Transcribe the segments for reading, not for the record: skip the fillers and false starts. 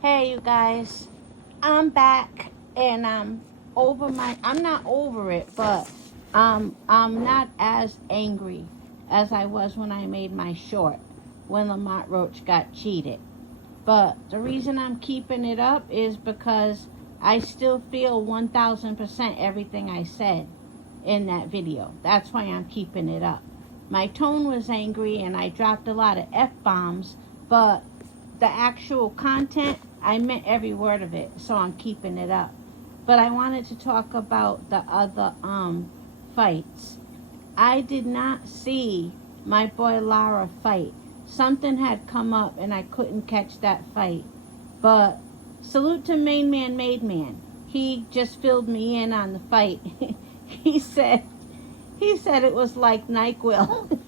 Hey, you guys. I'm back and I'm not over it, but I'm not as angry as I was when I made my short when Lamont Roach got cheated. But the reason I'm keeping it up is because I still feel 1000% everything I said in that video. That's why I'm keeping it up. My tone was angry and I dropped a lot of F bombs, but the actual content, I meant every word of it, so I'm keeping it up. But I wanted to talk about the other fights. I did not see my boy Lara fight. Something had come up and I couldn't catch that fight. But salute to Main Man Made Man. He just filled me in on the fight. he said he said it was like NyQuil.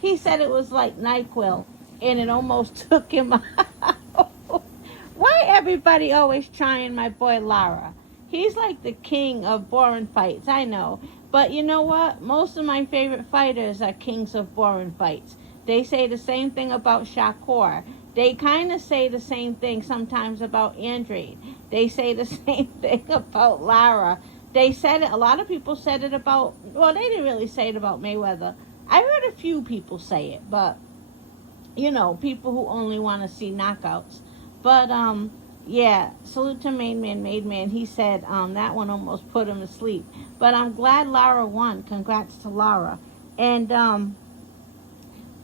He said it was like NyQuil and it almost took him out. Why everybody always trying my boy Lara? He's like the king of boring fights, I know. But you know what? Most of my favorite fighters are kings of boring fights. They say the same thing about Shakur. They kind of say the same thing sometimes about Andre. They say the same thing about Lara. They said it, a lot of people said it about, well, they didn't really say it about Mayweather. I heard a few people say it, but, you know, people who only want to see knockouts. But, yeah, salute to Main Man, Made Man. He said that one almost put him to sleep. But I'm glad Lara won. Congrats to Lara. And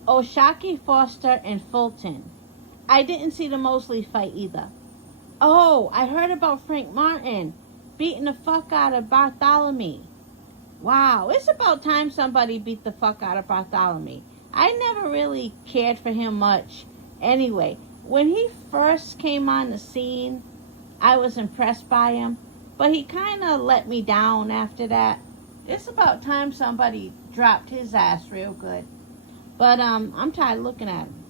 Oshaki, Foster, and Fulton. I didn't see the Mosley fight either. Oh, I heard about Frank Martin beating the fuck out of Bartholomew. Wow, it's about time somebody beat the fuck out of Bartholomew. I never really cared for him much. Anyway, when he first came on the scene, I was impressed by him, but he kind of let me down after that. It's about time somebody dropped his ass real good. But I'm tired of looking at him.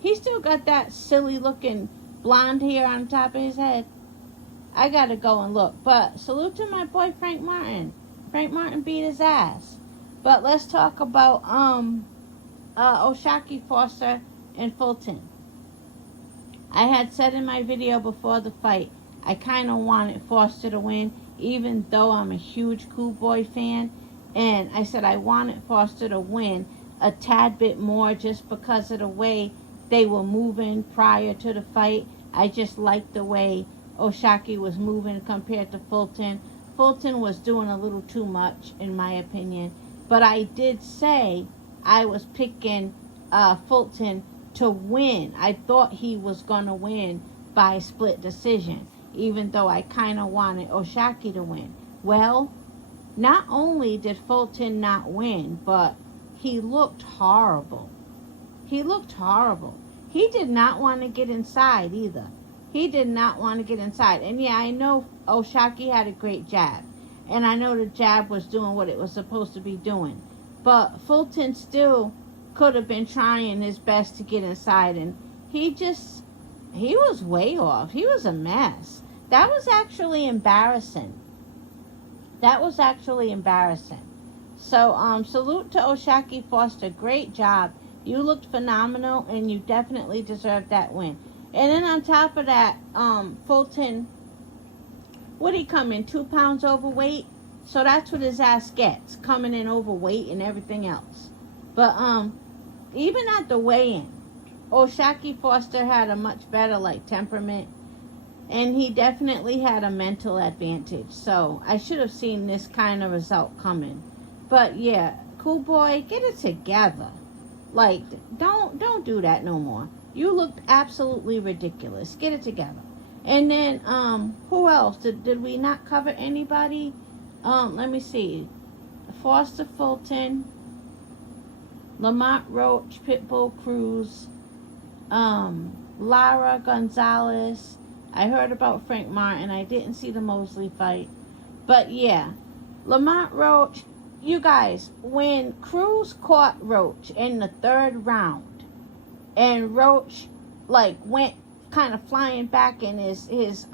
He still got that silly looking blonde hair on top of his head. I gotta go and look. But salute to my boy Frank Martin. Frank Martin beat his ass. But let's talk about Oshaki, Foster, and Fulton. I had said in my video before the fight, I kind of wanted Foster to win, even though I'm a huge Cool Boy fan. And I said I wanted Foster to win a tad bit more just because of the way they were moving prior to the fight. I just liked the way Oshaki was moving compared to Fulton. Fulton was doing a little too much, in my opinion. But I did say I was picking Fulton to win. I thought he was going to win by split decision, even though I kind of wanted Oshaki to win. Well, not only did Fulton not win, but he looked horrible. He looked horrible. He did not want to get inside either. He did not want to get inside. And yeah, I know Oshaki had a great jab. And I know the jab was doing what it was supposed to be doing. But Fulton still could have been trying his best to get inside. And he was way off. He was a mess. That was actually embarrassing. That was actually embarrassing. So, salute to Oshaki Foster. Great job. You looked phenomenal, and you definitely deserved that win. And then on top of that, Fulton, what did he come in? 2 pounds overweight? So that's what his ass gets, coming in overweight and everything else. But even at the weigh-in, Oshaki Foster had a much better temperament, and he definitely had a mental advantage. So I should have seen this kind of result coming. But yeah, Cool Boy, get it together. Don't do that no more. You looked absolutely ridiculous. Get it together. And then, who else? Did we not cover anybody? Let me see. Foster, Fulton, Lamont Roach, Pitbull, Cruz, Lara Gonzalez. I heard about Frank Martin. I didn't see the Mosley fight. But yeah, Lamont Roach. You guys, when Cruz caught Roach in the 3rd round, and Roach went kind of flying back and his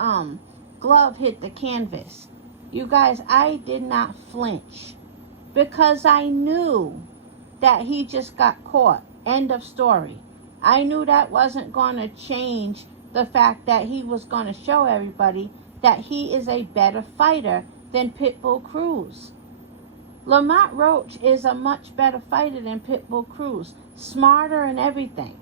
glove hit the canvas. You guys, I did not flinch because I knew that he just got caught. End of story. I knew that wasn't going to change the fact that he was going to show everybody that he is a better fighter than Pitbull Cruz. Lamont Roach is a much better fighter than Pitbull Cruz. Smarter and everything.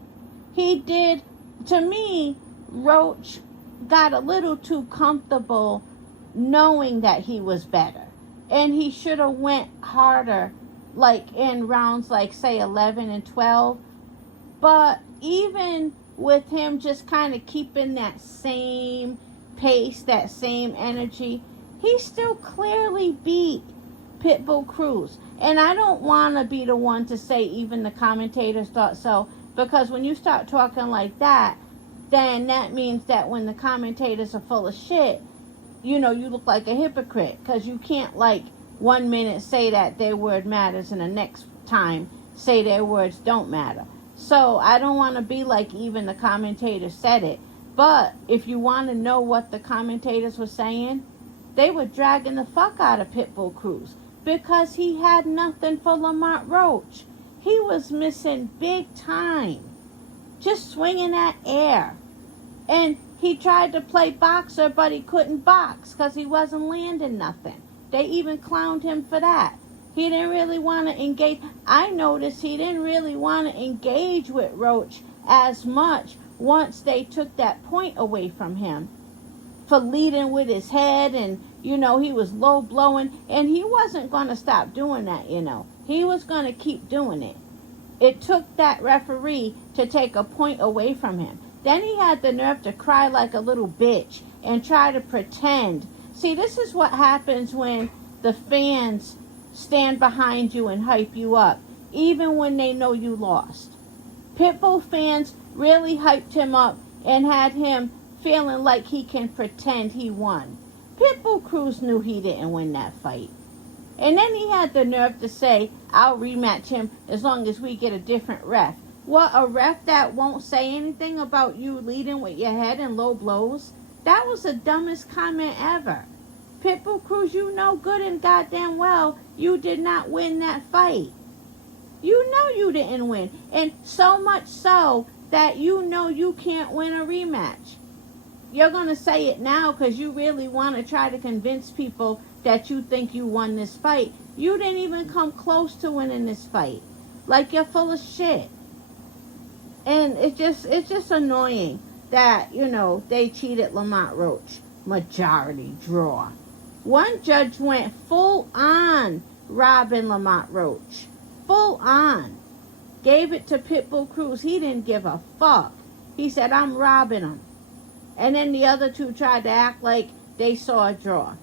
To me, Roach got a little too comfortable knowing that he was better. And he should have went harder, like in rounds like, say, 11 and 12. But even with him just kind of keeping that same pace, that same energy, he still clearly beat Pitbull Cruz. And I don't want to be the one to say even the commentators thought so, because when you start talking like that, then that means that when the commentators are full of shit, you look like a hypocrite, because you can't, like, 1 minute say that their word matters and the next time say their words don't matter. So I don't want to be like even the commentators said it. But if you want to know what the commentators were saying, they were dragging the fuck out of Pitbull Cruz because he had nothing for Lamont Roach. He was missing big time, just swinging that air. And he tried to play boxer, but he couldn't box because he wasn't landing nothing. They even clowned him for that. He didn't really want to engage. I noticed he didn't really want to engage with Roach as much once they took that point away from him for leading with his head, and, he was low blowing, and he wasn't going to stop doing that, He was going to keep doing it. It took that referee to take a point away from him. Then he had the nerve to cry like a little bitch and try to pretend. See, this is what happens when the fans stand behind you and hype you up, even when they know you lost. Pitbull fans really hyped him up and had him feeling like he can pretend he won. Pitbull Cruz knew he didn't win that fight. And then he had the nerve to say, I'll rematch him as long as we get a different ref. What, a ref that won't say anything about you leading with your head and low blows? That was the dumbest comment ever. Pitbull Cruz, you know good and goddamn well you did not win that fight. You know you didn't win. And so much so that you know you can't win a rematch. You're going to say it now because you really want to try to convince people that you think you won this fight. You didn't even come close to winning this fight. Like, you're full of shit. And it's just annoying that, they cheated Lamont Roach. Majority draw. One judge went full on robbing Lamont Roach. Full on. Gave it to Pitbull Cruz. He didn't give a fuck. He said, I'm robbing him. And then the other two tried to act like they saw a draw.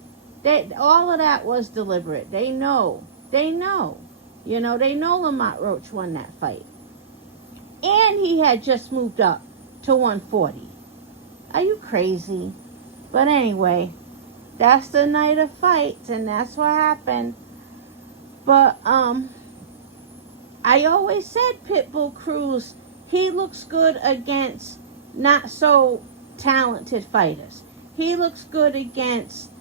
All of that was deliberate. They know. They know Lamont Roach won that fight. And he had just moved up to 140. Are you crazy? But anyway, that's the night of fights, and that's what happened. But I always said Pitbull Cruz, he looks good against not so talented fighters. He looks good against,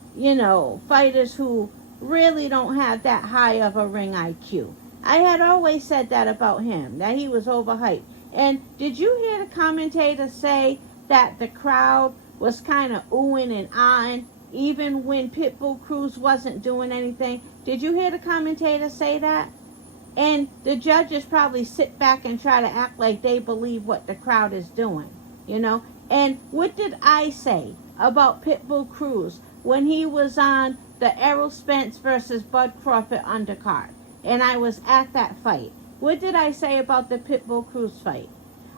fighters who really don't have that high of a ring IQ. I had always said that about him, that he was overhyped. And did you hear the commentator say that the crowd was kind of oohing and ahhing even when Pitbull Cruz wasn't doing anything? Did you hear the commentator say that? And the judges probably sit back and try to act like they believe what the crowd is doing, And what did I say about Pitbull Cruz when he was on the Errol Spence versus Bud Crawford undercard? And I was at that fight. What did I say about the Pitbull Cruz fight?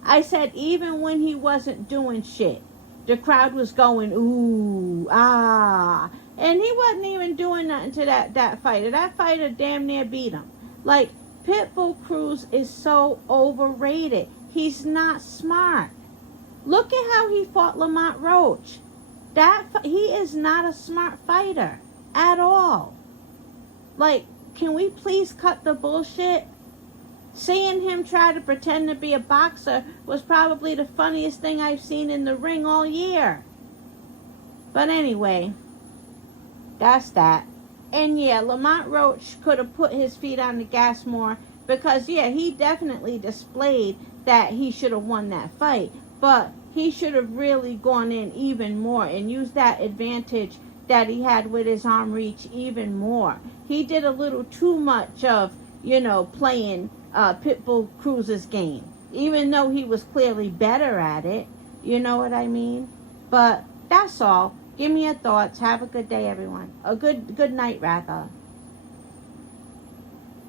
I said even when he wasn't doing shit, the crowd was going, ooh, ah. And he wasn't even doing nothing to that fighter. That fighter damn near beat him. Like, Pitbull Cruz is so overrated. He's not smart. Look at how he fought Lamont Roach. He is not a smart fighter at all. Like, can we please cut the bullshit? Seeing him try to pretend to be a boxer was probably the funniest thing I've seen in the ring all year. But anyway, that's that. And yeah, Lamont Roach could have put his feet on the gas more because, yeah, he definitely displayed that he should have won that fight. but he should have really gone in even more and used that advantage that he had with his arm reach even more. He did a little too much of, playing Pitbull Cruz's game, even though he was clearly better at it. You know what I mean? But that's all. Give me your thoughts. Have a good day, everyone. A good night, rather.